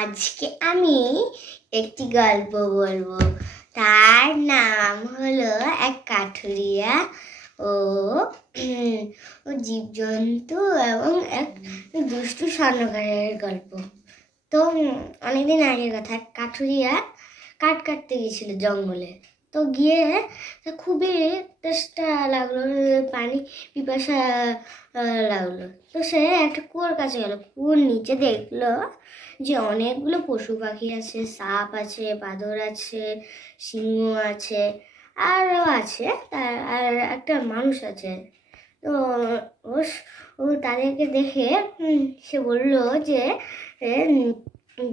আজকে আমি একটি গল্প বলবো। তার নাম হলো এক কাঠুরিয়া ও জীবজন্তু এবং এক দুষ্টু স্বর্ণকারের গল্প। তো অনেকদিন আগের কথা, কাঠুরিয়া কাঠ কাটতে গেছিল জঙ্গলে। তো গিয়ে খুবই তেষ্টা লাগলো, পানি পিপাসা লাগলো। তো সে একটা কুয়োর কাছে গেল। কুয়োর নিচে দেখলো যে অনেকগুলো পশু পাখি আছে, সাপ আছে, বাঁদর আছে, সিংহ আছে, আরও আছে, আর একটা মানুষ আছে। তো ও তাদেরকে দেখে সে বললো যে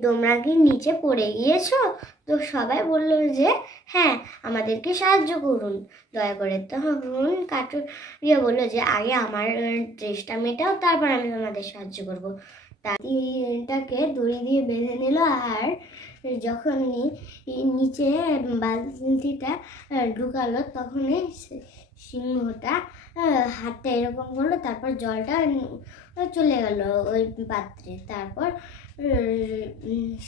তোমরা কি নিচে পড়ে গিয়েছো? তো সবাই বললো যে হ্যাঁ, আমাদেরকে সাহায্য করুন দয়া করে। তখন কাঠুরিয়া বললো যে আগে আমার চেষ্টা মেটাও, তারপর আমি তোমাদের সাহায্য করবো। তাকে দড়ি দিয়ে বেঁধে নিল, আর যখন নিচে বালতিটা ঢুকালো তখনই সিংহটা হাতটা এরকম করলো, তারপর জলটা চলে গেল ওই পাত্রে। তারপর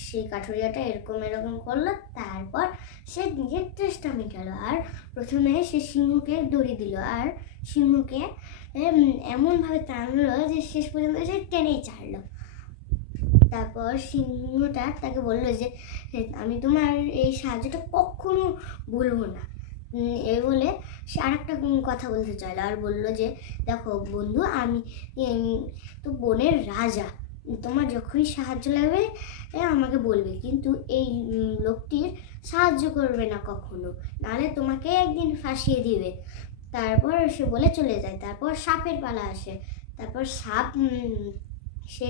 সেই কাঠুরিয়াটা এরকম করলো, তারপর সে নিজের চেষ্টা মেটালো। আর প্রথমে সে সিংহকে দড়ি দিল, আর সিংহকে এমনভাবে টানলো যে শেষ পর্যন্ত সে টেনেই ছাড়লো। তারপর সিংহটা তাকে বললো যে আমি তোমার এই সাহায্যটা কখনো ভুলবো না। এই বলে সে আর একটা কথা বলতে চাইলো, আর বললো যে দেখো বন্ধু, আমি তো বনের রাজা, তোমার যখনই সাহায্য লাগবে আমাকে বলবে, কিন্তু এই লোকটির সাহায্য করবে না কখনো, নাহলে তোমাকে একদিন ফাঁসিয়ে দিবে। তারপর সে বলে চলে যায়। তারপর সাপের পালা আসে। তারপর সাপ সে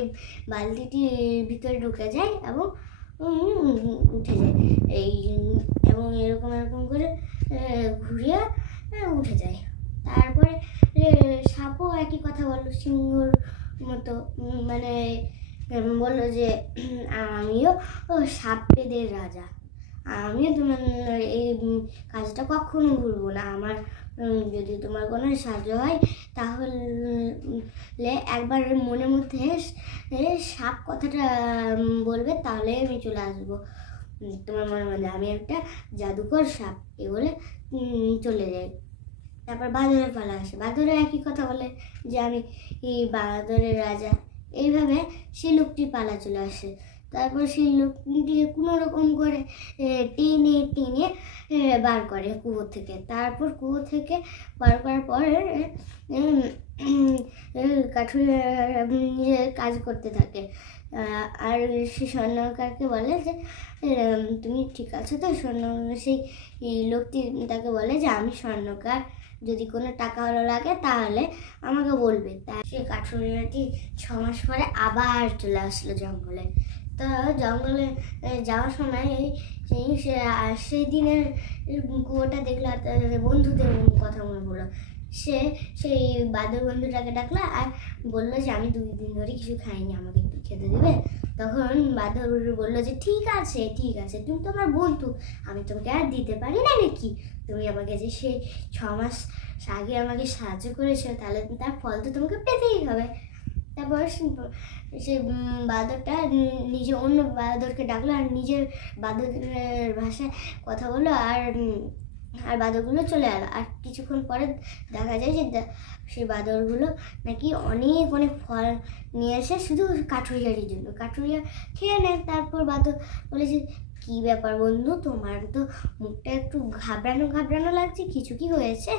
বালতিটির ভিতরে ঢুকে যায় এবং উঠে যায়, এবং এরকম করে ঘুরিয়ে উঠে যায়। তারপরে সাপও একই কথা বললো সিংহর মতো, মানে বললো যে আমিও সাপেদের রাজা, আমিও তোমার এই কাজটা কখনো ভুলবো না। আমার যদি তোমার কোনো সাহায্য হয় তাহলে একবার মনের মধ্যে সাপ কথাটা বলবে, তাহলে আমি চলে আসবো তোমার মনের মধ্যে, আমি একটা জাদুকর সাপ। এ বলে চলে যাই। তারপর বাঁদরের পালা আসে। বাঁদরে একই কথা বলে যে আমি বাঁদরের রাজা। এইভাবে সেই লোকটির পালা চলে আসে। তারপর সেই লোকটিকে কোনো রকম করে টেনে টেনে বার করে কুয়ো থেকে। তারপর কুয়ো থেকে বার করার পর কাঠুরিয়া নিজে কাজ করতে থাকে। আর সে স্বর্ণকারকে বলে যে তুমি ঠিক আছে তো? সেই লোকটি তাকে বলে যে আমি স্বর্ণকার, যদি কোনো টাকা হলো লাগে তাহলে আমাকে বলবে। তাই সে কাঠুরিয়াটি 6 মাস পরে আবার চলে আসলো জঙ্গলে। তো জঙ্গলে যাওয়ার সময় সেই দিনের কুয়োটা দেখলো, আর তাদের বন্ধুদের কথা মনে পড়লো। সে সেই বাদর বন্ধুটাকে ডাকলো আর বললো যে আমি 2 দিন ধরে কিছু খাইনি, আমাকে একটু খেতে দেবে? তখন বাদর বললো যে ঠিক আছে, তুমি তো আমার বন্ধু, আমি তোমাকে আর দিতে পারি না নাকি? তুমি আমাকে যে সেই 6 মাস আগে আমাকে সাহায্য করেছো, তাহলে তার ফল তো তোমাকে পেতেই হবে। তারপর সে বাঁদরটা নিজে অন্য বাঁদরকে ডাকলো, আর নিজের বাঁদরের ভাষায় কথা বললো, আর বাঁদরগুলো চলে এলো। আর কিছুক্ষণ পরে দেখা যায় যে সেই বাঁদরগুলো নাকি অনেক অনেক ফল নিয়ে এসে শুধু কাঠুরিয়ার জন্য। কাঠুরিয়া খেয়ে নেয়। তারপর বাঁদর বলে যে কী ব্যাপার বন্ধু, তোমার তো মুখটা একটু ঘাবড়ানো লাগছে, কিছু কি হয়েছে?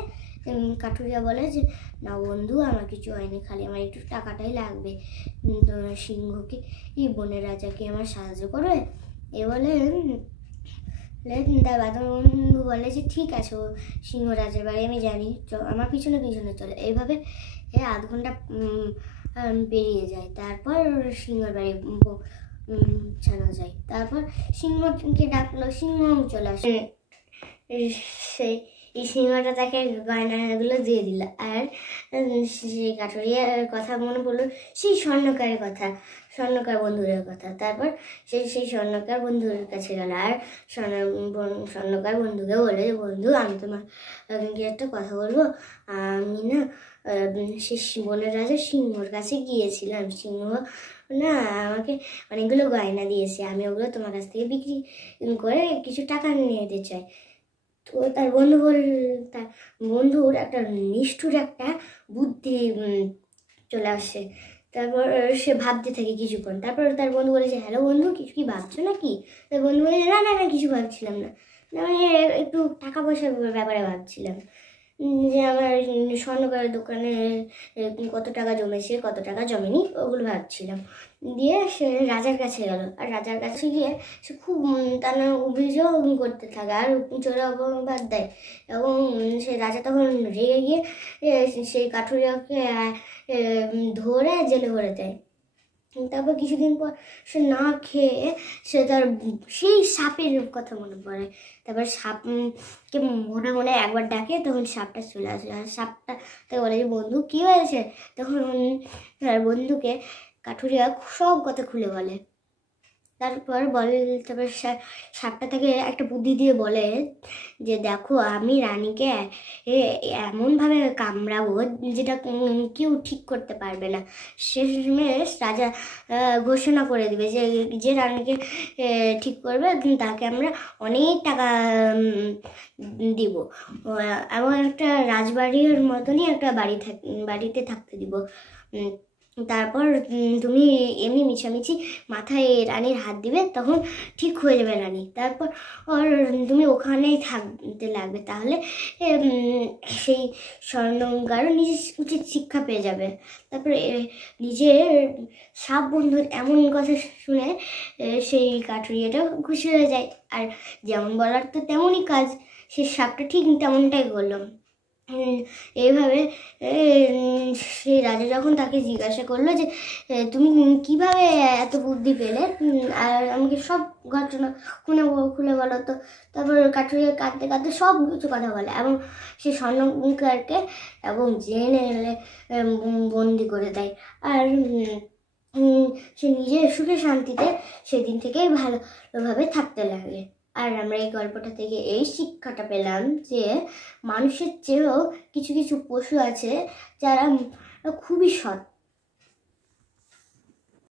কাঠুরিয়া বলে যে না বন্ধু, আমার কিছু হয়নি, খালি আমার একটু টাকাটাই লাগবে, সিংহকে বনের রাজাকে আমার সাহায্য করবে। এ বলে তার বাঁদর বন্ধু বলে যে ঠিক আছে, ও সিংহ রাজার বাড়ি আমি জানি, আমার পিছনে চলে। এইভাবে 1/2 ঘন্টা পেরিয়ে যায়। তারপর সিংহর বাড়ি ছাড়া যায়। তারপর সিংহকে ডাকলো, সিংহ চলে আসে। এই সিংহটা তাকে গয়নাগুলো দিয়ে দিল। আর সেই কাঠুরিয়ার কথা মনে পড়লো, সেই স্বর্ণকার বন্ধুদের কথা। তারপর সেই স্বর্ণকার বন্ধুর কাছে গেল, আর স্বর্ণকার বন্ধুকে বলে বন্ধু, আমি তোমাকে একটা কথা বলবো। আমি না সেই বনের রাজা সিংহর কাছে গিয়েছিলাম। সিংহ না, আমাকে অনেকগুলো গয়না দিয়েছে, আমি ওগুলো তোমার কাছ থেকে বিক্রি করে কিছু টাকা নিতে চাই। তো তার তার বন্ধুর একটা নিষ্ঠুর একটা বুদ্ধি চলে আসে। তারপর সে ভাবতে থাকে কিছুক্ষণ, তারপর তার বন্ধু বলেছে, হ্যালো বন্ধু, কিছু কি ভাবছো নাকি? তার বন্ধু বলে, না না না, কিছু ভাবছিলাম না, মানে একটু টাকা পয়সার ব্যাপারে ভাবছিলাম, যে আমার স্বর্ণকারের দোকানে কত টাকা জমেছে, কত টাকা জমেনি, ওগুলো ভাবছিলাম। দিয়ে সে রাজার কাছে গেল, আর রাজার কাছে গিয়ে সে খুব তার নামে অভিযোগ করতে থাকে আর চোরা অপবাদ দেয়। এবং সে রাজা তখন রেগে গিয়ে সেই কাঠুরিয়াকে ধরে জেলে ভরে দেয়। তারপর কিছুদিন পর সে না খেয়ে সে তার সেই সাপের কথা মনে পড়ে। তারপর সাপকে মনে মনে একবার ডাকে, তখন সাপটা চলে আসে, আর সাপটা তাকে বলে যে, বন্ধু কি হয়েছে? তখন তার বন্ধুকে কাঠুরিয়া সব কথা খুলে বলে। তারপর সাপটা তাকে একটা বুদ্ধি দিয়ে বলে যে, দেখো, আমি রানীকে এমনভাবে কামড়াবো যেটা কেউ ঠিক করতে পারবে না। শেষমেশ রাজা ঘোষণা করে দিবে যে যে রানীকে ঠিক করবে তাকে আমরা অনেক টাকা দিব, এবং একটা রাজবাড়ির মতনই একটা বাড়িতে থাকতে দিব। তারপর তুমি এমনি মিছামিছি মাথায় রানীর হাত দিবে, তখন ঠিক হয়ে যাবে রানী। তারপর তুমি ওখানেই থাকতে লাগবে, তাহলে সেই স্বর্ণকারও নিজের উচিত শিক্ষা পেয়ে যাবে। তারপরে নিজের সাপ বন্ধুর এমন কথা শুনে সেই কাঠুরিয়াটা খুশি হয়ে যায়, আর যেমন বলার তো তেমনই কাজ, সে সাপটা ঠিক তেমনটাই করলো। এইভাবে সেই রাজা যখন তাকে জিজ্ঞাসা করলো যে, তুমি কিভাবে এত বুদ্ধি পেলে, আর আমাকে সব ঘটনা খুলে বলো তো। তারপর কাঠুরিয়া কাঁদতে কাঁদতে সব কিছু কথা বলে, এবং সে স্বর্ণকারকে এবং জেনে এলে বন্দি করে দেয়। আর সে নিজের সুখে শান্তিতে সেদিন থেকেই ভালোভাবে থাকতে লাগে। আর আমরা এই গল্পটা থেকে এই শিক্ষাটা পেলাম যে মানুষের চেয়েও কিছু কিছু পশু আছে যারা খুবই সৎ।